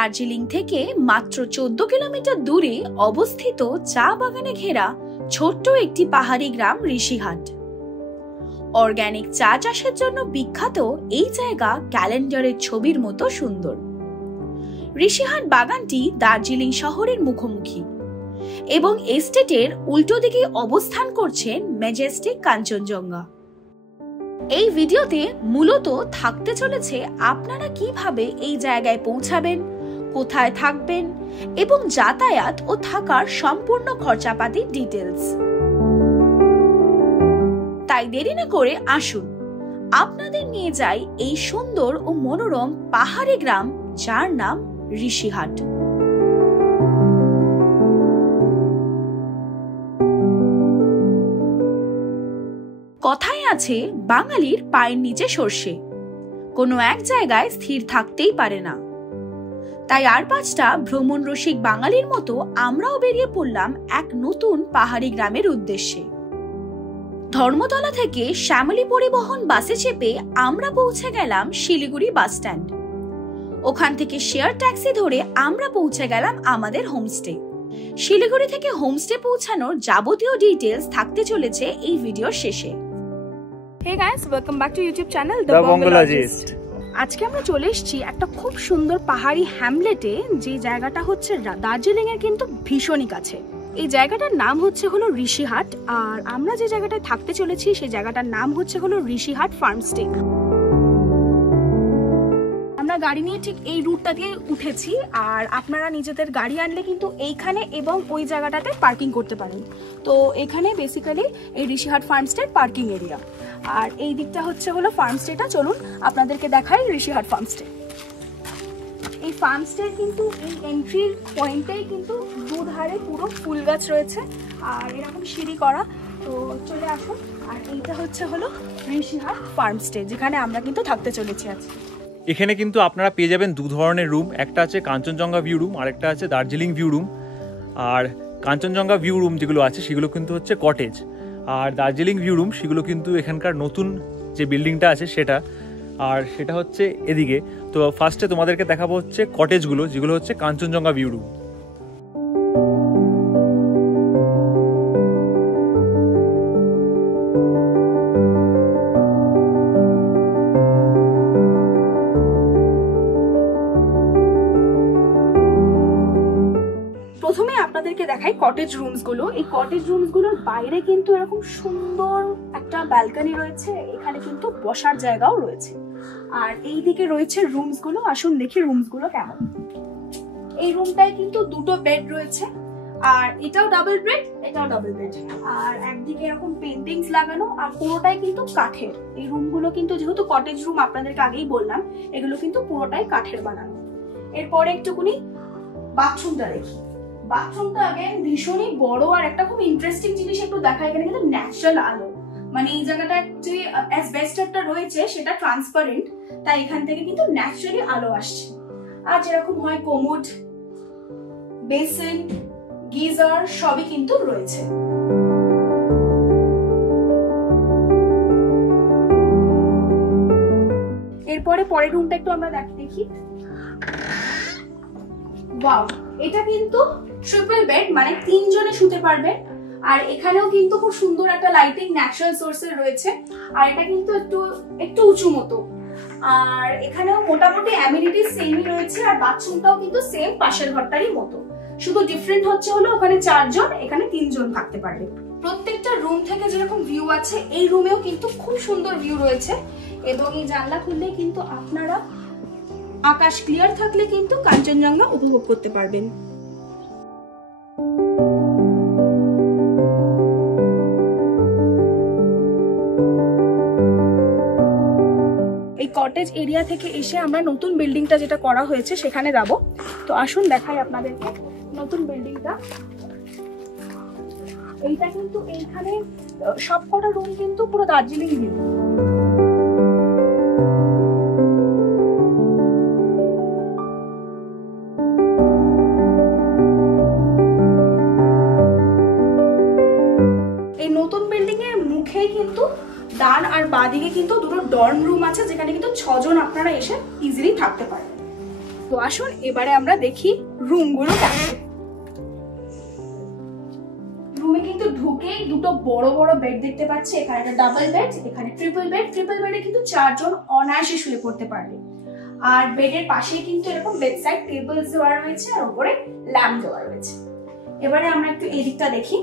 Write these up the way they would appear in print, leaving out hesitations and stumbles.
দার্জিলিং থেকে মাত্র 14 কিলোমিটার দূরে অবস্থিত চা বাগানে ঘেরা ছোট্ট একটি পাহাড়ি গ্রাম ঋষিহাট। অর্গানিক চা চাষের জন্য বিখ্যাত এই জায়গা ক্যালেন্ডারের ছবির মতো সুন্দর। ঋষিহাট বাগানটি দার্জিলিং শহরের মুখোমুখি এবং এস্টেটের উল্টো দিকে অবস্থান করছে ম্যাজেস্টিক কাঞ্চনজঙ্ঘা। এই ভিডিওতে মূলত থাকতে চলেছে আপনারা কিভাবে এই জায়গায় পৌঁছাবেন, কোথায় থাকবেন এবং যাতায়াত ও থাকার সম্পূর্ণ খরচাপাতির ডিটেলস। তাই দেরি না করে আসুন আপনাদের নিয়ে যাই এই সুন্দর ও মনোরম পাহাড়ি গ্রাম যার নাম ঋষিহাট। কথায় আছে বাঙালির পায়ের নিচে সর্ষে, কোনো এক জায়গায় স্থির থাকতেই পারে না। তাই আর পাঁচটা ভ্রমণ রসিক বাঙালির মতো আমরাও বেরিয়ে পড়লাম এক নতুন পাহাড়ি গ্রামের উদ্দেশ্যে। ধর্মতলা থেকে শ্যামলী পরিবহন বাসে চেপে আমরা পৌঁছে গেলাম শিলিগুড়ি বাস স্ট্যান্ড। ওখান থেকে শেয়ার ট্যাক্সি ধরে আমরা পৌঁছে গেলাম আমাদের হোমস্টে। শিলিগুড়ি থেকে হোমস্টে পৌঁছানোর যাবতীয় ডিটেলস থাকতে চলেছে এই ভিডিওর শেষে। Hey guys, welcome back to YouTube channel The Bongologist. আজকে আমরা চলে এসেছি একটা খুব সুন্দর পাহাড়ি হ্যামলেটে, যে জায়গাটা হচ্ছে দার্জিলিং এর কিন্তু ভীষণই কাছে। এই জায়গাটার নাম হচ্ছে হলো ঋষিহাট, আর আমরা যে জায়গাটায় থাকতে চলেছি সেই জায়গাটার নাম হচ্ছে হলো ঋষিহাট ফার্মস্টে। আমরা গাড়ি নিয়ে ঠিক এই রুটটা দিয়ে উঠেছি, আর আপনারা নিজেদের গাড়ি আনলে কিন্তু এইখানে এবং ওই জায়গাটাতে পার্কিং করতে পারেন। তো এখানে বেসিক্যালি এই ঋষিহাট ফার্মস্টের পার্কিং এরিয়া, আর এই দিকটা হচ্ছে হলো ফার্মস্টেটা। চলুন আপনাদেরকে দেখাই ঋষিহাট ফার্মস্টে। এই ফার্মস্টের কিন্তু এই এন্ট্রির পয়েন্টেই কিন্তু দুধারে পুরো ফুল গাছ রয়েছে আর এরকম সিঁড়ি করা। তো চলে আসুন, আর এইটা হচ্ছে হলো ঋষিহাট ফার্মস্টে, যেখানে আমরা কিন্তু থাকতে চলেছি আজকে। এখানে কিন্তু আপনারা পেয়ে যাবেন দু ধরনের রুম, একটা আছে কাঞ্চনজঙ্ঘা ভিউ রুম আর একটা আছে দার্জিলিং ভিউ রুম। আর কাঞ্চনজঙ্ঘা ভিউ রুম যেগুলো আছে সেগুলো কিন্তু হচ্ছে কটেজ, আর দার্জিলিং ভিউ রুম সেগুলো কিন্তু এখানকার নতুন যে বিল্ডিংটা আছে সেটা, আর সেটা হচ্ছে এদিকে। তো ফার্স্টে তোমাদেরকে দেখাবো হচ্ছে কটেজগুলো, যেগুলো হচ্ছে কাঞ্চনজঙ্ঘা ভিউ রুম। প্রথমে আপনাদেরকে দেখাই কটেজ রুমস গুলো। এই কটেজ রুমস গুলোর বাইরে কিন্তু এরকম সুন্দর একটা ব্যালকনি রয়েছে, এখানে কিন্তু বসার জায়গাও রয়েছে। আর এই দিকে রয়েছে রুমস গুলো। আসুন দেখি রুমস গুলো কেমন। এই রুমটায় কিন্তু দুটো বেড রয়েছে, আর এটাও ডাবল বেড, এটাও ডাবল বেড। আর একদিকে এরকম পেন্টিংস লাগানো, আর পুরোটাই কিন্তু কাঠের। এই রুমগুলো কিন্তু যেহেতু কটেজ রুম আপনাদেরকে আগেই বললাম, এগুলো কিন্তু পুরোটাই কাঠের বানানো। এরপরে একটুকুনি বাথরুমটা দেখি। বাথরুমটা আগেন ভীষণই বড়, আর একটা খুব ইন্টারেস্টিং জিনিস একটু দেখা, এখানে কিন্তু ন্যাচারাল আলো, মানে এই জায়গাটা যে অ্যাসবেস্টারটা রয়েছে সেটা ট্রান্সপারেন্ট, তাই এখান থেকে কিন্তু ন্যাচারালি আলো আসছে। আর যেরকম হয় কোমোড, বেসিন, গিজার সবই কিন্তু রয়েছে। এরপরে পরের রুমটা একটু আমরা দেখি। ওয়াও, এটা কিন্তু ট্রিপল বেড, মানে তিনজনে শুতে পারবে। আর এখানেও কিন্তু খুব সুন্দর একটা লাইটিং ন্যাচারাল সোর্সের রয়েছে, আর এটা কিন্তু একটু উঁচু মতো। আর এখানেও মোটামুটি অ্যামিনিটিস সেমই রয়েছে, আর বাথরুমটাও কিন্তু সেম পাশের ঘরটারই মতো। শুধু ডিফারেন্ট হচ্ছে হলো ওখানে 4 জন, এখানে 3 জন থাকতে পারবে। প্রত্যেকটা রুম থেকে যেরকম ভিউ আছে, এই রুমেও কিন্তু খুব সুন্দর ভিউ রয়েছে, এবং এই জানলা খুললে কিন্তু আপনারা আকাশ ক্লিয়ার থাকলে কিন্তু কাঞ্চনজঙ্ঘা উপভোগ করতে পারবেন। এই কটেজ এরিয়া থেকে এসে আমরা নতুন বিল্ডিংটা যেটা করা হয়েছে সেখানে যাব। তো আসুন দেখাই আপনাদেরকে নতুন বিল্ডিংটা। এইটা কিন্তু এইখানে সবকটা রুম কিন্তু পুরো দার্জিলিং ভিউ। এই নতুন বিল্ডিং এর মুখেই কিন্তু ডান আর বাঁ দিকে কিন্তু দুটো ডর্ম রুম আছে, যেখানে কিন্তু 6 জন আপনারা এসে ইজিলি থাকতে পারবেন। তো আসুন এবারে আমরা দেখি রুমগুলো কেমন। রুমে কিন্তু ঢুকে দুটো বড় বড় বেড দেখতে পাচ্ছি, এখানে একটা ডাবল বেড, এখানে ট্রিপল বেড। ট্রিপল বেডে কিন্তু 4 জন অনায়াসে শুয়ে পড়তে পারবে। আর বেডের পাশে কিন্তু এরকম বেডসাইড টেবিল দেওয়া রয়েছে আর উপরে ল্যাম্প দেওয়া রয়েছে। এবারে আমরা একটু এই দিকটা দেখি।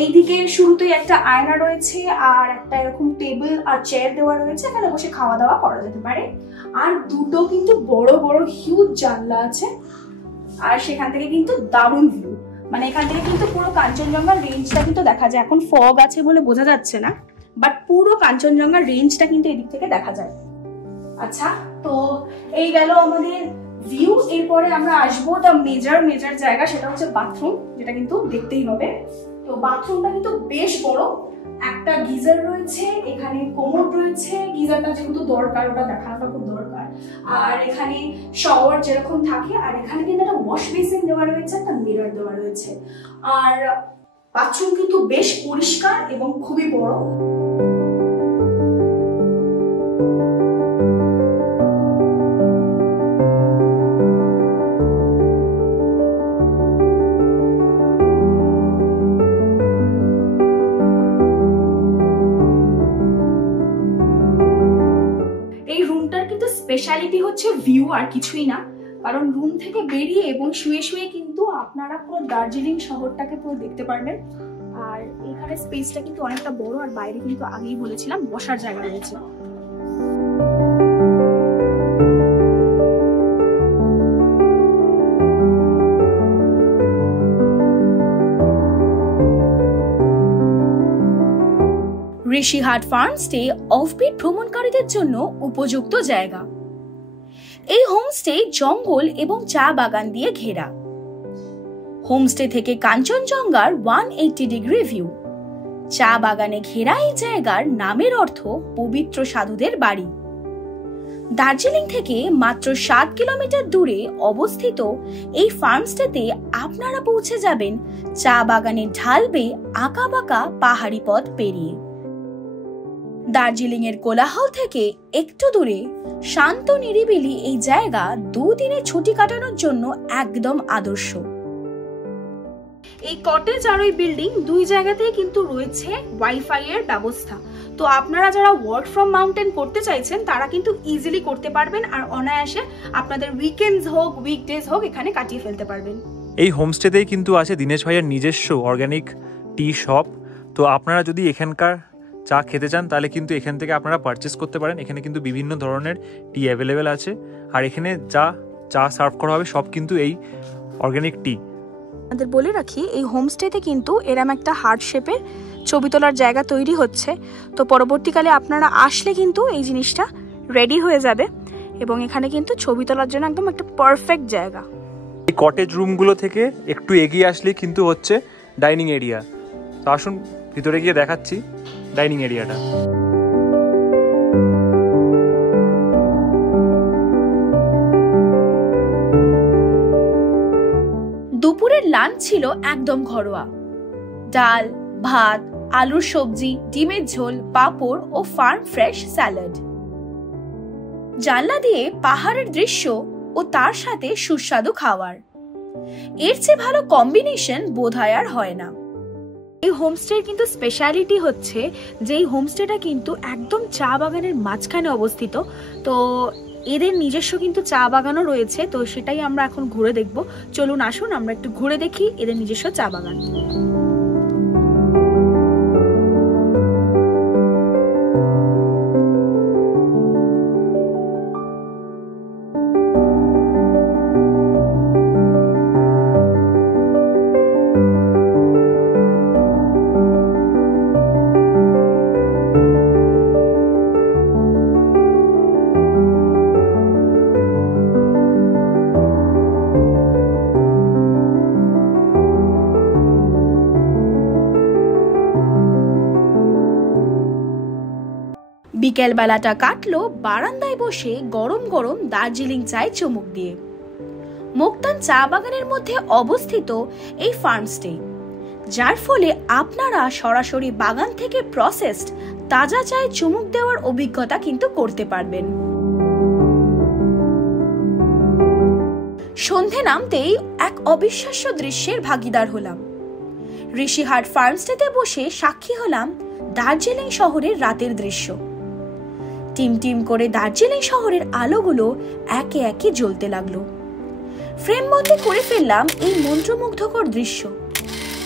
এইদিকে শুরুতেই একটা আয়না রয়েছে আর একটা এরকম টেবিল আর চেয়ার দেওয়া রয়েছে, এখানে বসে খাওয়া দাওয়া করা যেতে পারে। আর দুটো কিন্তু বড় বড় হিউজ জানলা আছে আর সেখান থেকে কিন্তু দারুণ ভিউ, মানে এখান থেকে কিন্তু পুরো কাঞ্চনজঙ্ঘার রেঞ্জটা কিন্তু দেখা যায়। এখন ফগ আছে বলে বোঝা যাচ্ছে না, বাট পুরো কাঞ্চনজঙ্ঘার রেঞ্জটা কিন্তু এদিক থেকে দেখা যায়। আচ্ছা, তো এই গেল আমাদের ভিউ। এরপরে আমরা আসবো দ্য মেজর জায়গা, সেটা হচ্ছে বাথরুম, যেটা কিন্তু দেখতেই হবে। তো বাথরুমটা কিন্তু বেশ বড়, একটা গিজার রয়েছে, এখানে কোমোড রয়েছে, গিজারটা যেহেতু দরকার ওটা দেখানোটা খুব দরকার। আর এখানে শাওয়ার যেরকম থাকে, আর এখানে কিন্তু একটা ওয়াশ বেসিন দেওয়া রয়েছে, একটা মিরর দেওয়া রয়েছে। আর বাথরুম কিন্তু বেশ পরিষ্কার এবং খুবই বড়। স্পেশালিটি হচ্ছে ভিউ আর কিছুই না, কারণ রুম থেকে বেরিয়ে এবং শুয়ে শুয়ে কিন্তু আপনারা পুরো দার্জিলিং শহরটাকে পুরো দেখতে পারবেন। আর এখানে স্পেসটা কিন্তু অনেকটা বড়, আর বাইরে কিন্তু আগেই বলেছিলাম বসার জায়গা রয়েছে। ঋষিহাট ফার্ম স্টে অফবিট ভ্রমণকারীদের জন্য উপযুক্ত জায়গা। এই হোমস্টে জঙ্গল এবং চা বাগান দিয়ে ঘেরা। হোমস্টে থেকে কাঞ্চনজঙ্ঘার 180 ডিগ্রি ভিউ। চা বাগানে ঘেরা এই জায়গার নামের অর্থ পবিত্র সাধুদের বাড়ি। দার্জিলিং থেকে মাত্র 7 কিলোমিটার দূরে অবস্থিত এই ফার্মস্টেতে আপনারা পৌঁছে যাবেন চা বাগানে ঢাল বেয়ে আঁকাবাঁকা পাহাড়ি পথ পেরিয়ে। দার্জিলিং এর কোলাহল থেকে একটু দূরে শান্ত নিরিবিলি এই জায়গা 2 দিনের ছুটি কাটানোর জন্য একদম আদর্শ। এই কটেজ আর ওই বিল্ডিং দুই জায়গাতেই কিন্তু রয়েছে ওয়াইফাই এর ব্যবস্থা। তো আপনারা যারা ওয়ার্ক ফ্রম মাউন্টেন করতে চাইছেন তারা কিন্তু ইজিলি করতে পারবেন, আর অনায়াসে আপনাদের উইকেন্ডস হোক উইকডেজ হোক এখানে কাটিয়ে ফেলতে পারবেন। এই হোমস্টেতেই কিন্তু আছে দীনেশ ভাইয়ের নিজস্ব অর্গানিক টি শপ। তো আপনারা যদি এখানকার চা খেতে চান তাহলে কিন্তু এখান থেকে আপনারা পারচেস করতে পারেন। এখানে কিন্তু বিভিন্ন ধরনের টি অ্যাভেলেবেল আছে, আর এখানে চা সার্ভ করা হবে সব কিন্তু এই অর্গানিক টি। আমাদের বলে রাখি, এই হোমস্টেতে কিন্তু এরম একটা হার্ট শেপের ছবি তোলার জায়গা তৈরি হচ্ছে। তো পরবর্তীকালে আপনারা আসলে কিন্তু এই জিনিসটা রেডি হয়ে যাবে, এবং এখানে কিন্তু ছবি তোলার জন্য একদম একটা পারফেক্ট জায়গা। এই কটেজ রুমগুলো থেকে একটু এগিয়ে আসলে কিন্তু হচ্ছে ডাইনিং এরিয়া। তো আসুন ভিতরে গিয়ে দেখাচ্ছি ডাইনিং এরিয়াটা। দুপুরের লাঞ্চ ছিল একদম ঘরোয়া। ডাল, ভাত, আলুর সবজি, ডিমের ঝোল, পাঁপড় ও ফার্ম ফ্রেশ স্যালাড। জানলা দিয়ে পাহাড়ের দৃশ্য ও তার সাথে সুস্বাদু খাবার। এর চেয়ে ভালো কম্বিনেশন বোধহয় আর হয় না। এই হোমস্টের কিন্তু স্পেশালিটি হচ্ছে যে এই হোমস্টেটা কিন্তু একদম চা বাগানের মাঝখানে অবস্থিত। তো এদের নিজস্ব কিন্তু চা বাগানও রয়েছে, তো সেটাই আমরা এখন ঘুরে দেখব। চলুন আসুন আমরা একটু ঘুরে দেখি এদের নিজস্ব চা বাগান। বিকেল বেলাটা কাটলো বারান্দায় বসে গরম গরম দার্জিলিং চায় চুমুক দিয়ে। মোক্তান চা বাগানের মধ্যে অবস্থিত এই ফার্মস্টে, যার ফলে আপনারা সরাসরি বাগান থেকে প্রসেসড তাজা চায় চুমুক দেওয়ার অভিজ্ঞতা কিন্তু করতে পারবেন। সন্ধে নামতেই এক অবিশ্বাস্য দৃশ্যের ভাগীদার হলাম। ঋষিহাট ফার্মস্টেতে বসে সাক্ষী হলাম দার্জিলিং শহরের রাতের দৃশ্য। টিম টিম করে দার্জিলিং শহরের আলোগুলো একে একে জ্বলতে লাগলো। ফ্রেমবন্দি করে ফেললাম এই মন্ত্রমুগ্ধকর দৃশ্য,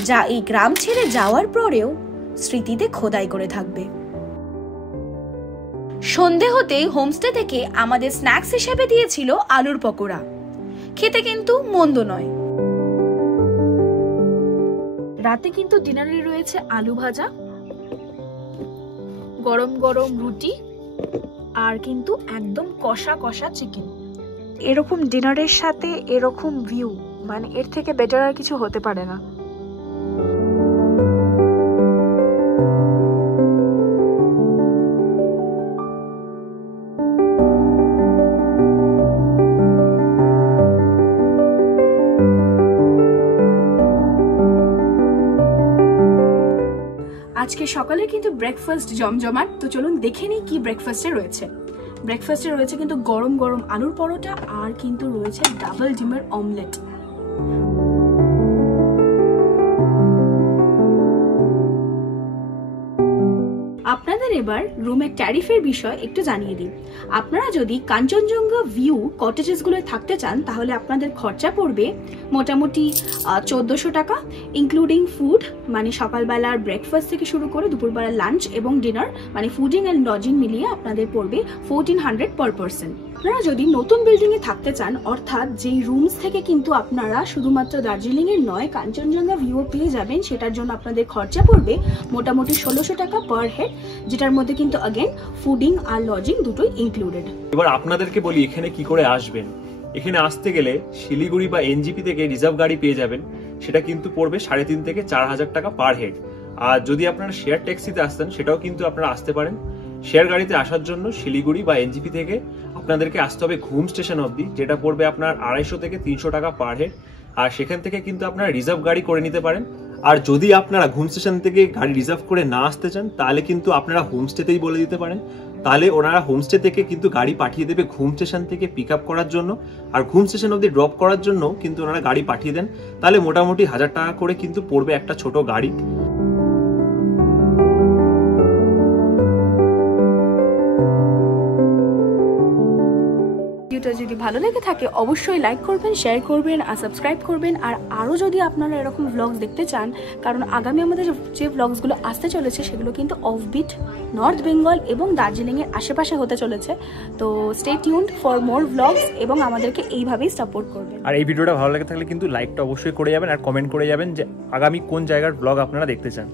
যা এই গ্রাম ছেড়ে যাওয়ার পরেও স্মৃতিতে খোদাই করে থাকবে। সন্ধে হতেই হোমস্টে থেকে আমাদের স্ন্যাক্স হিসেবে দিয়েছিল আলুর পকোড়া। খেতে কিন্তু মন্দ নয়। রাতে কিন্তু ডিনারে রয়েছে আলু ভাজা, গরম গরম রুটি আর কিন্তু একদম কষা কষা চিকেন। এরকম ডিনারের সাথে এরকম ভিউ, মানে এর থেকে বেটার আর কিছু হতে পারে না। আজকে সকালে কিন্তু ব্রেকফাস্ট জমজমাট। তো চলুন দেখে নিই কি ব্রেকফাস্টে রয়েছে। ব্রেকফাস্টে রয়েছে কিন্তু গরম গরম আলুর পরোটা আর কিন্তু রয়েছে ডাবল ডিমের অমলেট। আপনাদের এবার রুমের ট্যারিফের বিষয় একটু জানিয়ে দিই। আপনারা যদি কাঞ্চনজঙ্ঘা ভিউ কটেজেস গুলোয় থাকতে চান তাহলে আপনাদের খরচা পড়বে মোটামুটি 1400 টাকা, ইনক্লুডিং ফুড, মানে সকালবেলার ব্রেকফাস্ট থেকে শুরু করে দুপুরবেলার লাঞ্চ এবং ডিনার, মানে ফুডিং অ্যান্ড লজিং মিলিয়ে আপনাদের পড়বে 1400 পার পারসন। আপনারা যদি নতুন বিল্ডিং এ থাকতে চান, অর্থাৎ যেই রুমস থেকে কিন্তু আপনারা শুধুমাত্র দার্জিলিং এর নয় কাঞ্চনজঙ্ঘা ভিউ পেয়ে যাবেন, সেটার জন্য আপনাদের খরচা পড়বে মোটামুটি 1600 টাকা পার হেড, যেটার মধ্যে কিন্তু अगेन ফুডিং আর লজিং দুটোই ইনক্লুডেড। এবার আপনাদেরকে বলি এখানে কি করে আসবেন। এখানে আসতে গেলে শিলিগুড়ি বা এনজিপি থেকে রিজার্ভ গাড়ি পেয়ে যাবেন, সেটা কিন্তু পড়বে 3,500 থেকে 4,000 টাকা পার হেড। আর যদি আপনারা শেয়ার ট্যাক্সিতে আসতেন সেটাও কিন্তু আপনারা আসতে পারেন। শেয়ার গাড়িতে আসার জন্য শিলিগুড়ি বা এনজিপি থেকে আপনাদেরকে আসতে হবে ঘুম স্টেশন অবধি, যেটা পড়বে আপনার 250 থেকে 300 টাকা পার হেড। আর সেখান থেকে কিন্তু আপনারা রিজার্ভ গাড়ি করে নিতে পারেন। আর যদি আপনারা ঘুম স্টেশন থেকে গাড়ি রিজার্ভ করে না আসতে চান তাহলে কিন্তু আপনারা হোমস্টেতেই বলে দিতে পারেন, তাহলে ওনারা হোমস্টে থেকে কিন্তু গাড়ি পাঠিয়ে দেবে ঘুম স্টেশন থেকে পিক আপ করার জন্য, আর ঘুম স্টেশন অবধি ড্রপ করার জন্য কিন্তু ওনারা গাড়ি পাঠিয়ে দেন। তাহলে মোটামুটি 1000 টাকা করে কিন্তু পড়বে একটা ছোট গাড়ি। ভিডিওটা যদি ভালো লেগে থাকে অবশ্যই লাইক করবেন, শেয়ার করবেন আর সাবস্ক্রাইব করবেন। আর আরও যদি আপনারা এরকম ব্লগস দেখতে চান, কারণ আগামী আমাদের যে ব্লগসগুলো আসতে চলেছে সেগুলো কিন্তু অফবিট, নর্থ বেঙ্গল এবং দার্জিলিংয়ের আশেপাশে হতে চলেছে। তো stay tuned for more blogs এবং আমাদেরকে এইভাবেই সাপোর্ট করবেন। আর এই ভিডিওটা ভালো লাগে থাকলে কিন্তু লাইকটা অবশ্যই করে যাবেন আর কমেন্ট করে যাবেন যে আগামী কোন জায়গার ব্লগ আপনারা দেখতে চান।